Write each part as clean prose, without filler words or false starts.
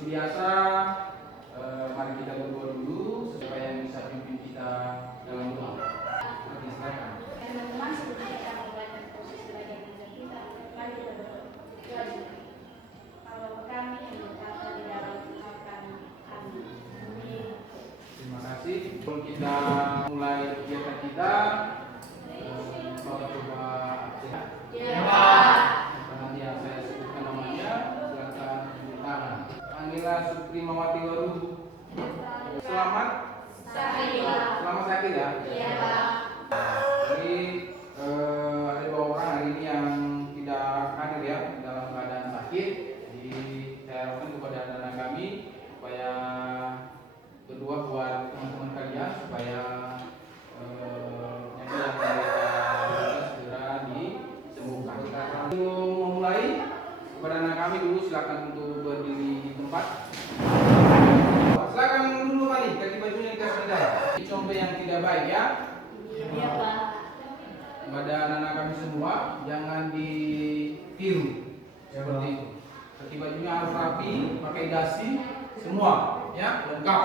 Seperti biasa, mari kita berdoa dulu supaya yang bisa pimpin kita dalam doa. Oke, silakan. Teman-teman, sebelum kita memulai proses belajar mengajar kita, mari kita berdoa. Kalau kami yang berkata di dalam kami, amin. Terima kasih. Sebelum kita mulai kegiatan kita, Bapak coba sehat. Ya, Pak. Nanti yang saya sebutkan namanya, silakan tunjuk tangan. Angela Sukrimawati Waru. Selamat sakit ya. Iya, Pak. Jadi ada 2 orang hari ini yang tidak hadir ya dalam keadaan sakit. Jadi saya harapkan kepada anak-anak kami supaya berdoa buat teman-teman kalian supaya yang mereka segera disembuhkan. Sebelum memulai, kepada anak kami dulu silakan untuk berdiri di tempat. Silakan dulu Mani, kaki bajunya dikasih pindah. Ini contoh yang tidak baik ya. Iya, Pak. Kepada anak-anak kami semua, jangan ditiru seperti itu. Kaki bajunya harus rapi, pakai dasi, semua ya, lengkap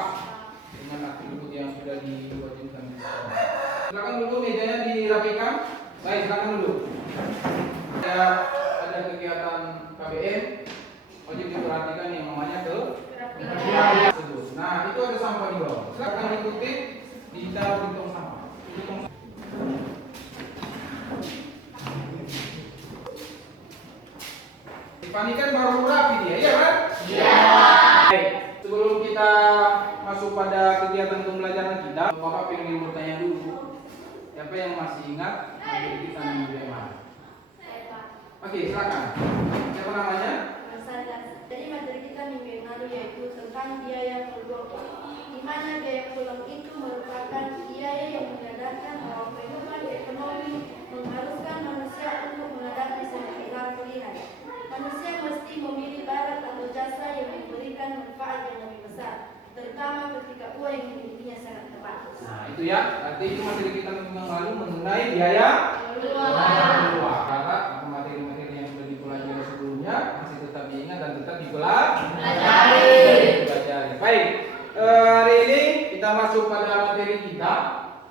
dengan atribut yang sudah diwajibkan. Silakan dulu mejanya dirapikan. Baik, silakan dulu. Ada kegiatan KBM, wajib diperhatikan yang namanya tersebut. Nah, itu ada sampah di bawah. Silakan ikuti ditaruh di tong sampah. Fani kan baru rapi dia, iya kan? Iya. Baik, sebelum kita masuk pada kegiatan pembelajaran kita, Bapak ingin bertanya dulu. Siapa yang masih ingat materi kita minggu yang lalu? Saya, Pak. Oke, silakan. Siapa namanya? Jadi materi kita minggu yang lalu yaitu tentang biaya pulang, di mana biaya pulang itu merupakan biaya yang mengadakan bahwa kehidupan ekonomi mengharuskan manusia untuk menghadapi sejumlah pilihan. Manusia mesti memilih barang atau jasa yang memberikan manfaat yang lebih besar, terutama ketika uang yang dimilikinya sangat terbatas. Nah, itu ya. Nanti itu materi kita minggu yang lalu mengenai biaya keluar. Karena materi-materi yang sudah dipelajari sebelumnya masih tetap diingat dan tetap dipelajari. Baik, hari ini kita masuk pada materi kita,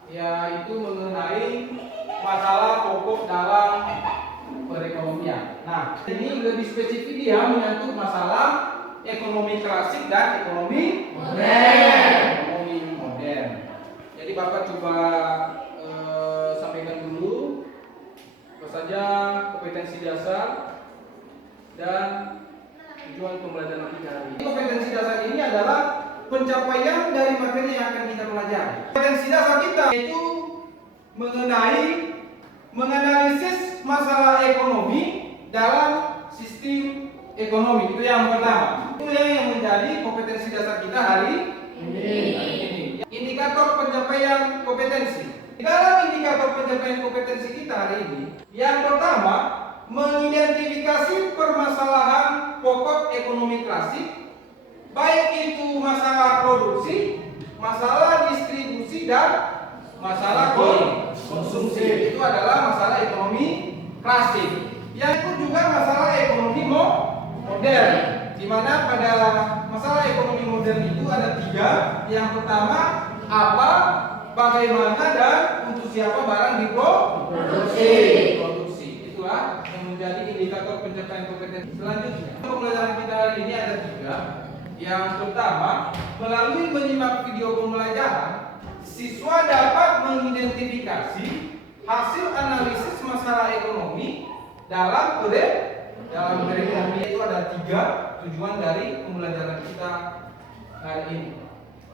yaitu mengenai masalah pokok dalam perekonomian. Nah, ini lebih spesifik dia menyangkut masalah ekonomi klasik dan ekonomi modern. Jadi Bapak coba sampaikan dulu apa saja kompetensi dasar dan tujuan pembelajaran kita hari ini. Kompetensi dasar ini adalah pencapaian dari materi yang akan kita pelajari. Kompetensi dasar kita yaitu menganalisis masalah ekonomi dalam sistem ekonomi. Itu yang pertama. Itu yang menjadi kompetensi dasar kita hari ini. Indikator pencapaian kompetensi. Dalam indikator pencapaian kompetensi kita hari ini, yang pertama mengidentifikasi permasalahan pokok ekonomi klasik, baik itu masalah produksi, masalah distribusi dan masalah konsumsi. Itu adalah masalah ekonomi klasik. Yang itu juga masalah ekonomi modern, di mana pada masalah ekonomi modern itu ada 3. Yang pertama, apa, bagaimana, dan untuk siapa barang diproduksi. Itulah yang menjadi indikator pencapaian kompetensi. Selanjutnya, pembelajaran kita hari ini ada 3. Yang pertama, melalui menyimak video pembelajaran, siswa dapat mengidentifikasi hasil analisis masalah ekonomi dalam perekonomian. Itu ada 3 tujuan dari pembelajaran kita hari ini.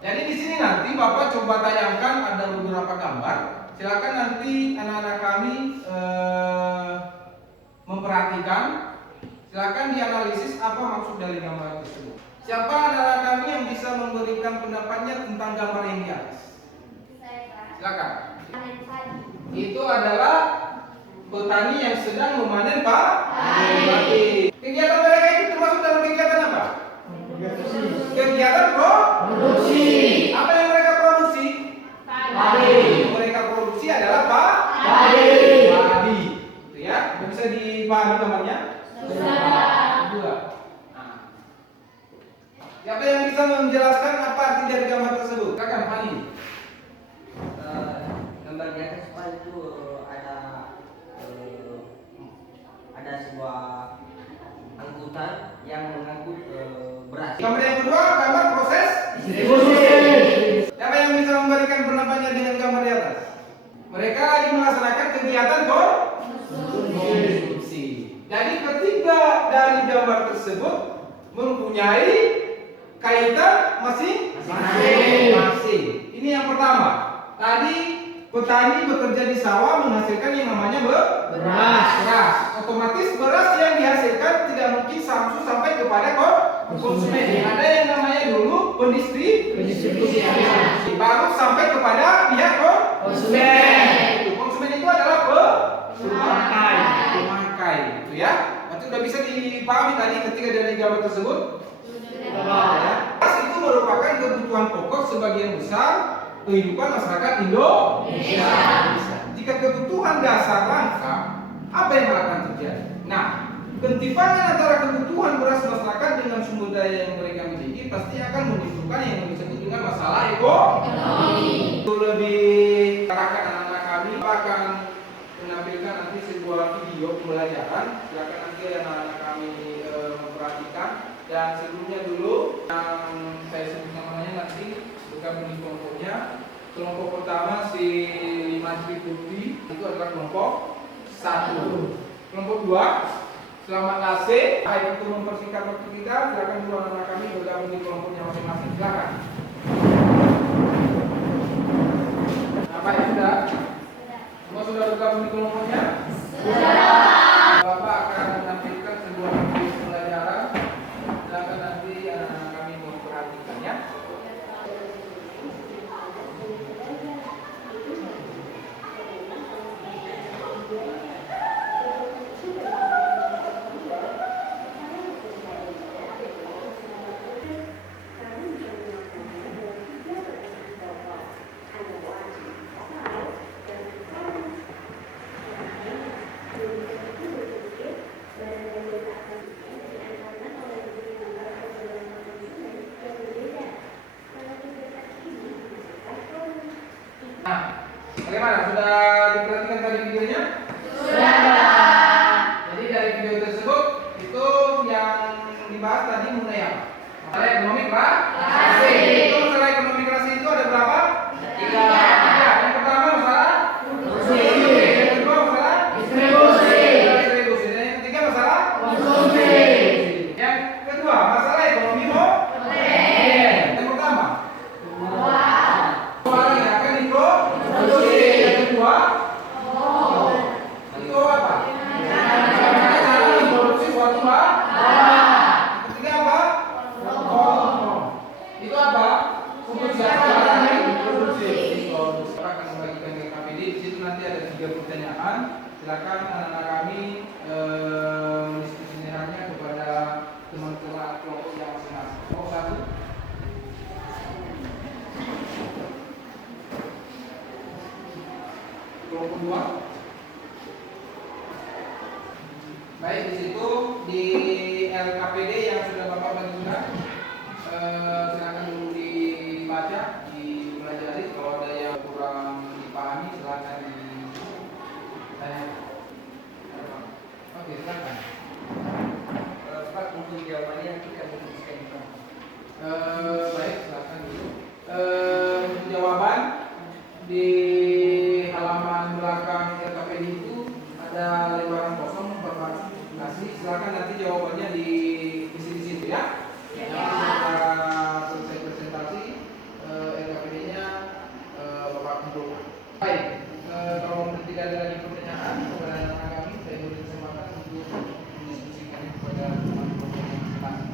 Jadi di sini nanti Bapak coba tayangkan ada beberapa gambar. Silakan nanti anak-anak kami memperhatikan. Silakan dianalisis apa maksud dari gambar tersebut. Siapa anak-anak kami yang bisa memberikan pendapatnya tentang gambar yang di atas? Silakan. Itu adalah petani yang sedang memanen padi. Kegiatan mereka itu termasuk dalam kegiatan apa? Kegiatan produksi. Apa yang mereka produksi? Padi. Yang mereka produksi adalah padi. Itu ya. Bisa dipahami namanya? Sudah. Nah. Siapa yang bisa menjelaskan apa arti dari gambar tersebut? Silakan, Fani. Gambar di atas itu ada sebuah angkutan yang mengangkut beras. Gambar yang kedua, gambar proses Distribusi. Siapa yang bisa memberikan pendapatnya dengan gambar di atas? Mereka lagi melaksanakan kegiatan konsumsi. Jadi ketiga dari gambar tersebut mempunyai kaitan masing-masing. Ini yang pertama. Tadi petani bekerja di sawah menghasilkan yang namanya beras. Otomatis beras yang dihasilkan tidak mungkin langsung sampai kepada konsumen. Ada yang namanya dulu pendistribusi. Baru sampai kepada pihak konsumen. Konsumen itu adalah pemakai, gitu ya. Berarti sudah bisa dipahami tadi ketika dari gambar tersebut. Beras itu merupakan kebutuhan pokok sebagian besar kehidupan masyarakat Indonesia. Jika kebutuhan dasar lengkap, apa yang akan terjadi? Nah, ketimpangan antara kebutuhan beras masyarakat dengan sumber daya yang mereka miliki pasti akan menimbulkan yang disebut dengan masalah ekonomi. Itu lebih arahkan anak-anak kami akan menampilkan nanti sebuah video pembelajaran. Silakan nanti anak-anak kami memperhatikan. Dan sebelumnya dulu yang saya sebut namanya nanti bukan bunyi kelompoknya. Kelompok pertama si 5 Triputi itu adalah kelompok 1. Kelompok 2 Selamat Kasih. Baik, untuk mempersingkat waktu kita, silakan dulu anak-anak kami bergabung di kelompoknya masing-masing. Silakan. Nah, baik, sudah? Semua sudah bergabung di kelompoknya? Sudah. Bapak akan menampilkan sebuah video pembelajaran. Silakan nanti anak-anak kami memperhatikan ya. Nah, bagaimana? Sudah diperhatikan tadi videonya? Sudah. Jadi dari video tersebut itu yang dibahas tadi mengenai apa? Masalah ekonomi klasik. Itu masalah ekonomi klasik itu ada berapa? 3. Yang pertama masalah produksi. Yang kedua masalah distribusi. Dan yang ketiga masalah konsumsi. Yang kedua masalah ekonomi modern. Yang pertama barang yang akan diproduksi. Yang kedua itu apa? Cara memproduksi suatu barang. Yang ketiga apa? Itu apa? Untuk siapa barang yang diproduksi. Kita akan membagikan ke KPD. Di situ nanti ada 3 pertanyaan. Silakan anak-anak kami mendiskusikannya kepada teman-teman kelompok yang masing-masing. Kelompok 1. Kelompok 2. Baik, di situ di LKPD yang sudah Bapak bagikan, silakan dulu dibaca, dipelajari. Kalau ada yang kurang dipahami, silakan ditanya. Oke, silakan. Pak, untuk jawabannya nanti kami tuliskan di bawah. Baik, silakan dulu. Untuk jawaban di halaman belakang LKPD itu ada lembaran kosong informasi. Silakan nanti jawabannya diisi di situ ya. Setelah selesai presentasi LKPD-nya Bapak kumpulkan. Baik, kalau tidak ada lagi pertanyaan kepada anak-anak kami, saya beri kesempatan untuk mendiskusikannya kepada teman-teman yang masing-masing.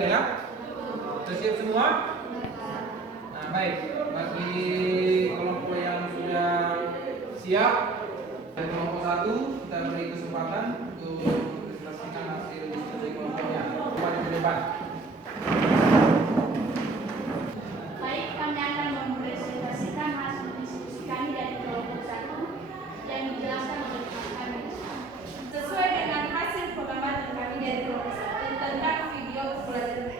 Sudah ya? Sudah siap semua? Nah, baik. Bagi kelompok yang sudah siap, dan kelompok 1 kita beri kesempatan untuk presentasikan hasil diskusi kelompoknya. Kembali ke depan. Baik, kami akan mempresentasikan hasil diskusi kami dari kelompok 1 yang dijelaskan oleh kami. Sesuai dengan hasil pengamatan kami dari kelompok 1 tentang video pembelajaran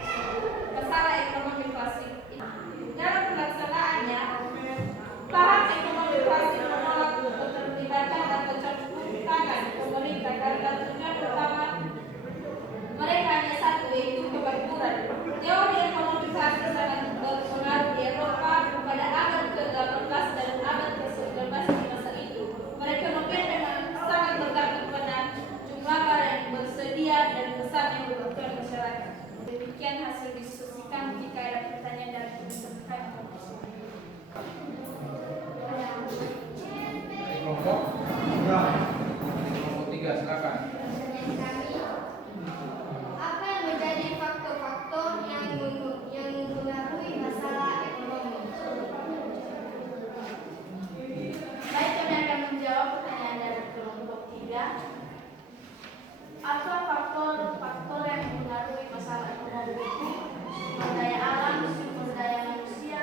masalah ekonomi klasik. Dalam pelaksanaannya, paham ekonomi klasik menolak keterlibatan dan kecampur tangan pemerintah karena tujuan utama mereka hanya satu, yaitu kemakmuran. Teori ekonomi klasik sangat berpengaruh di Eropa pada abad ke-18 dan abad ke-19 di masa itu. Perekonomian memang sangat bergantung pada jumlah barang yang bersedia dan pesan yang dibutuhkan masyarakat. Demikian hasil diskusi kami. Jika ada pertanyaan dari teman-teman kami. Dari kelompok? Ya. Dari kelompok 3, silakan. Apa yang menjadi faktor-faktor yang mempengaruhi masalah ekonomi? Baik, kami akan menjawab pertanyaan dari kelompok 3. Apa faktor-faktor yang mempengaruhi masalah ekonomi? Sumber daya alam, sumber daya manusia,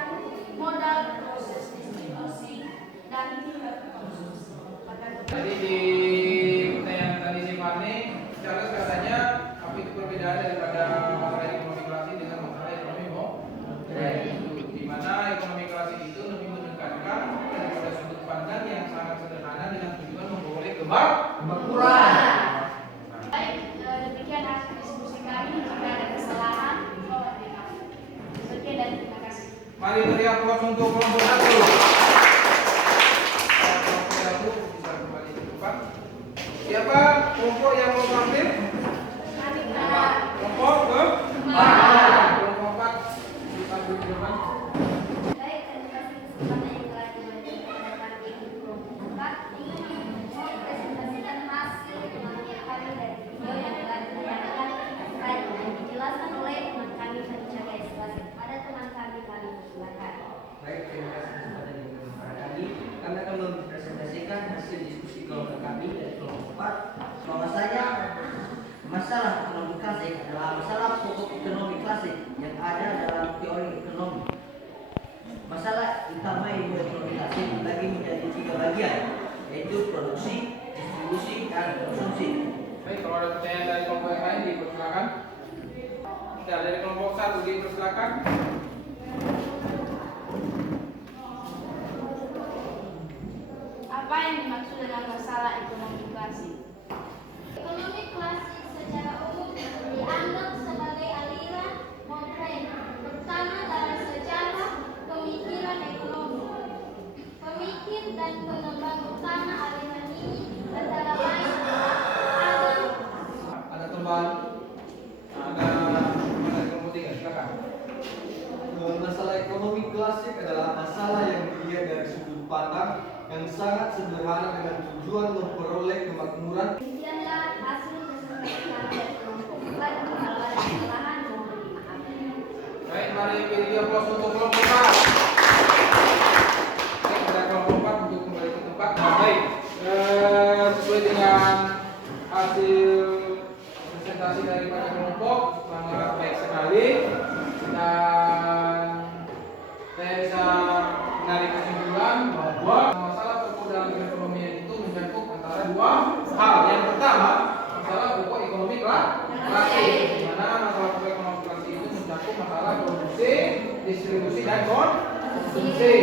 modal, proses distribusi, dan tingkat konsumsi. Jadi di pertanyaan tadi si Fani, Charles katanya apa itu perbedaan daripada masalah ekonomi klasik dengan masalah ekonomi modern? Di mana ekonomi klasik itu lebih menekankan daripada sudut pandang yang sangat sederhana dengan tujuan memperoleh kemakmuran. Baik, demikian hasil diskusi kami. Jika ada kesalahan, mohon dimaaf. Sekian dan terima kasih. Mari beri aplaus untuk kelompok 1. Kelompok 1 bisa kembali ke depan. Siapa kelompok yang mau tampil? Kelompok ke-4. Kelompok 4 dipanggil ke depan. Baik, terima kasih kesempatan yang telah diberikan kepada kami di kelompok 4. Ingin mempresentasikan hasil pengambilan kami dari video yang telah ditayangkan dan dijelaskan oleh teman kami penjaga isolasi. Pada teman kami silakan. Baik, terima kasih kesempatan yang diberikan kepada kami. Kami akan mempresentasikan hasil diskusi kelompok kami dari kelompok 4. Bahwasanya masalah ekonomi klasik adalah masalah pokok ekonomi klasik yang ada dalam teori ekonomi. Masalah utama ilmu ekonomi klasik dibagi menjadi 3 bagian, yaitu produksi, distribusi, dan konsumsi. Baik, kalau ada pertanyaan dari kelompok yang lain dipersilakan. Ya, dari kelompok 1 dipersilakan. Apa yang dimaksud dengan masalah ekonomi klasik? Ekonomi klasik secara umum dianggap sebagai aliran modern pertama dalam sejarah pemikiran ekonomi. Pemikir dan pengembang utama aliran ini antara lain Adam Ada teman, ada dari kelompok 3, silakan. Masalah ekonomi klasik adalah masalah yang dilihat dari sudut pandang yang sangat sederhana dengan tujuan memperoleh kemakmuran. Demikianlah hasil presentasi kami dari kelompok 4. Kalau ada kesalahan mohon dimaafkan. Baik, mari beri aplaus untuk kelompok 4. Baik, ada kelompok 4 untuk kembali ke tempat. Nah, baik, sesuai dengan hasil presentasi daripada kelompok sangat baik sekali, dan saya bisa menarik kesimpulan bahwa masalah pokok dalam perekonomian itu mencakup antara 2 hal. Yang pertama, masalah pokok ekonomi klasik, di mana masalah pokok ekonomi klasik itu mencakup masalah produksi, distribusi, dan konsumsi.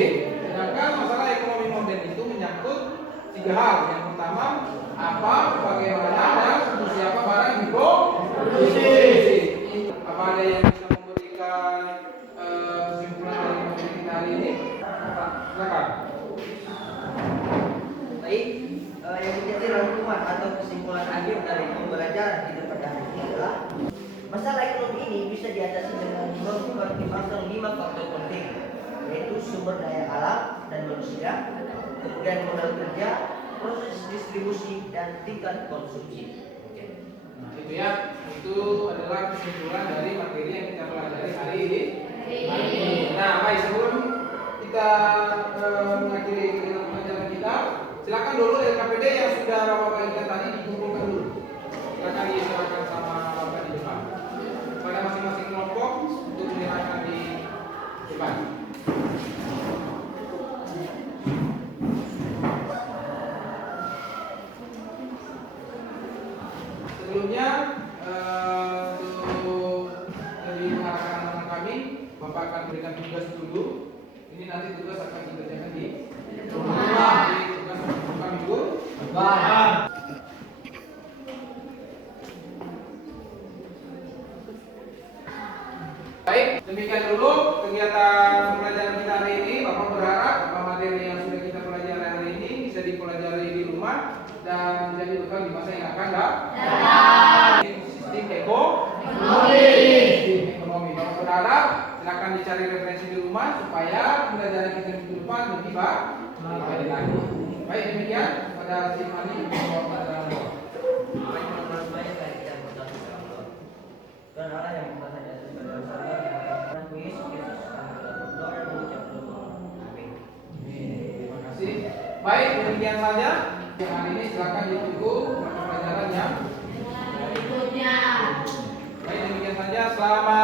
Sedangkan masalah ekonomi modern itu menyangkut 3 hal. Yang pertama, apa, bagaimana, dan siapa barang yang diproduksi. Apa ada yang bisa memberikan kesimpulan dari materi kita hari ini? Silakan. Baik, yang menjadi rangkuman atau kesimpulan akhir dari pembelajaran kita pada hari ini adalah masalah ekonomi ini bisa diatasi dengan mempertimbangkan 5 faktor penting, yaitu sumber daya alam dan manusia, kemudian modal kerja, proses distribusi, dan tingkat konsumsi. Nah, Gitu ya. Itu adalah kesimpulan dari materi yang kita pelajari hari ini. Nah, baik, sebelum kita mengakhiri kegiatan pelajaran kita, silakan dulu LKPD yang sudah Bapak bagikan tadi dikumpulkan dulu. Silakan diserahkan sama Bapak di depan. Pada masing-masing kelompok untuk menyerahkan di depan. Sebelumnya untuk lebih mengarahkan anak kami, Bapak akan berikan tugas dulu. Ini nanti tugas akan dikerjakan di rumah. Jadi tugas bukan minggu. Baik, demikian dulu kegiatan pelajaran kita hari ini. Bapak berharap bahwa materi yang sudah kita pelajari hari ini bisa dipelajari di rumah dan jadi bekal di masa yang akan datang. Sistem ekonomi. Bapak berharap silakan dicari referensi di rumah supaya pembelajaran kita di depan lebih baik lagi. Baik, demikian pada Simani. Dan Allah yang membuat saja sesuai dengan Tuhan Yesus Kristus kami telah berdoa dan mengucap doa. Amin. Terima kasih. Baik, demikian saja. Yang hari ini silakan ditunggu mata pelajaran yang berikutnya. Baik, demikian saja. Selamat